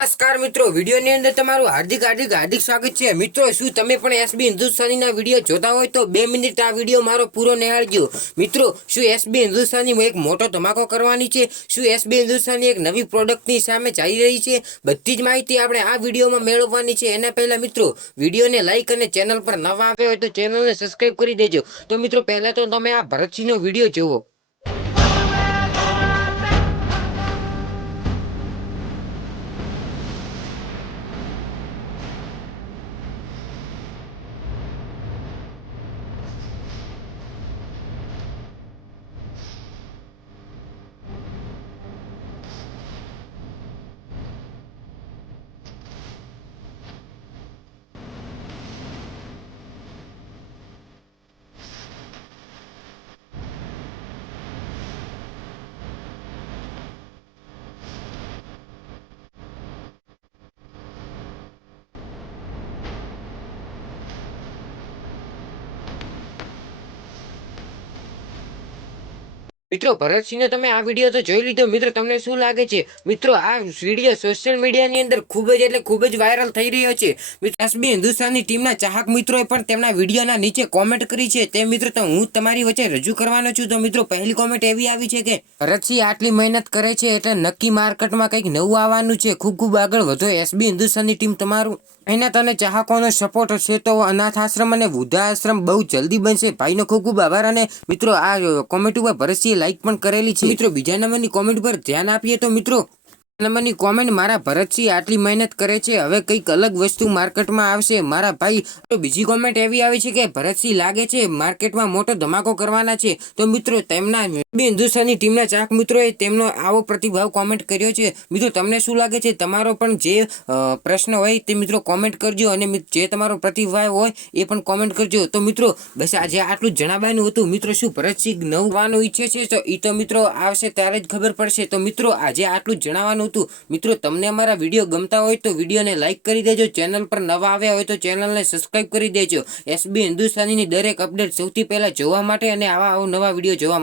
નમસ્કાર મિત્રો, વિડીયોની અંદર તમારું હાર્દિક સ્વાગત છે। મિત્રો, શું તમે પણ એસબી હિન્દુસ્તાનીના વિડીયો જોતા હોય તો 2 મિનિટ આ વિડીયો મારો પૂરો નિહાળજો। મિત્રો, શું એસબી હિન્દુસ્તાની એક મોટો ધમાકો કરવાની છે? શું એસબી હિન્દુસ્તાની એક નવી પ્રોડક્ટની સામે જઈ રહી છે? બધી જ માહિતી આપણે આ વિડીયોમાં મેળવવાની છે। એના પહેલા મિત્રો, વિડીયોને લાઈક અને ચેનલ પર નવા આવ્યા હોય તો ચેનલને સબસ્ક્રાઇબ કરી દેજો। તો મિત્રો, પહેલા તો તમે આ ભરતસિંહનો વિડીયો જુઓ। મિત્રો, ભરતસિંહનો તમે આ વિડીયો તો જોઈ લીધો। મિત્રો, તમને શું લાગે છે? મિત્રો, આ વિડીયો સોશિયલ મીડિયાની અંદર ખૂબ જ વાયરલ થઈ રહ્યો છે। મિત્રો, એસબી હિન્દુસ્તાનની ટીમના ચાહક મિત્રોએ પણ તેમના વિડીયોના નીચે કોમેન્ટ કરી છે। તે મિત્રો તો હું તમારી વચ્ચે રજૂ કરવાનો છું। તો મિત્રો, પહેલી કોમેન્ટ એવી આવી છે કે ભરતસિંહ આટલી મહેનત કરે છે એટલે નક્કી માર્કેટમાં કંઈક નવું આવવાનું છે। ખૂબ આગળ વધો એસબી હિન્દુસ્તાનની ટીમ। તમારું મહેનત અને ચાહકોનો સપોર્ટ છે તો અનાથ આશ્રમ અને વૃદ્ધાશ્રમ બહુ જલ્દી બનશે। ભાઈનો ખૂબ આભાર। અને મિત્રો, આ કોમેન્ટ ઉપર ભરતસિંહ લાઈક પણ કરેલી છે। મિત્રો, બીજા નંબરની કોમેન્ટ પર ધ્યાન આપીએ તો મિત્રો, નંબરની કોમેન્ટ, મારા ભરતસિંહ આટલી મહેનત કરે છે, હવે કંઈક અલગ વસ્તુ માર્કેટમાં આવશે મારા ભાઈ। તો બીજી કોમેન્ટ એવી આવી છે કે ભરતસિંહ લાગે છે માર્કેટમાં મોટો ધમાકો કરવાના છે। તો મિત્રો, તેમના હિન્દુસ્તાની ટીમના ચાહક મિત્રોએ તેમનો આવો પ્રતિભાવ કોમેન્ટ કર્યો છે। મિત્રો, તમને શું લાગે છે? તમારો પણ જે પ્રશ્ન હોય તે મિત્રો કોમેન્ટ કરજો અને જે તમારો પ્રતિભાવ હોય એ પણ કોમેન્ટ કરજો। તો મિત્રો, બસ આજે આટલું જ જણાવવાનું હતું। મિત્રો, શું ભરતસિંહ નવવાનું ઈચ્છે છે? તો એ તો મિત્રો આવશે ત્યારે જ ખબર પડશે। તો મિત્રો, આજે આટલું જ જણાવવાનું હતું। મિત્રો, તમને અમારા વિડીયો ગમતા હોય તો વિડીયોને લાઈક કરી દેજો। ચેનલ પર નવા આવ્યા હોય તો ચેનલને સબસ્ક્રાઇબ કરી દેજો। એસબી હિન્દુસ્તાનીની દરેક અપડેટ સૌથી પહેલા જોવા માટે અને આવા નવા વિડીયો જોવા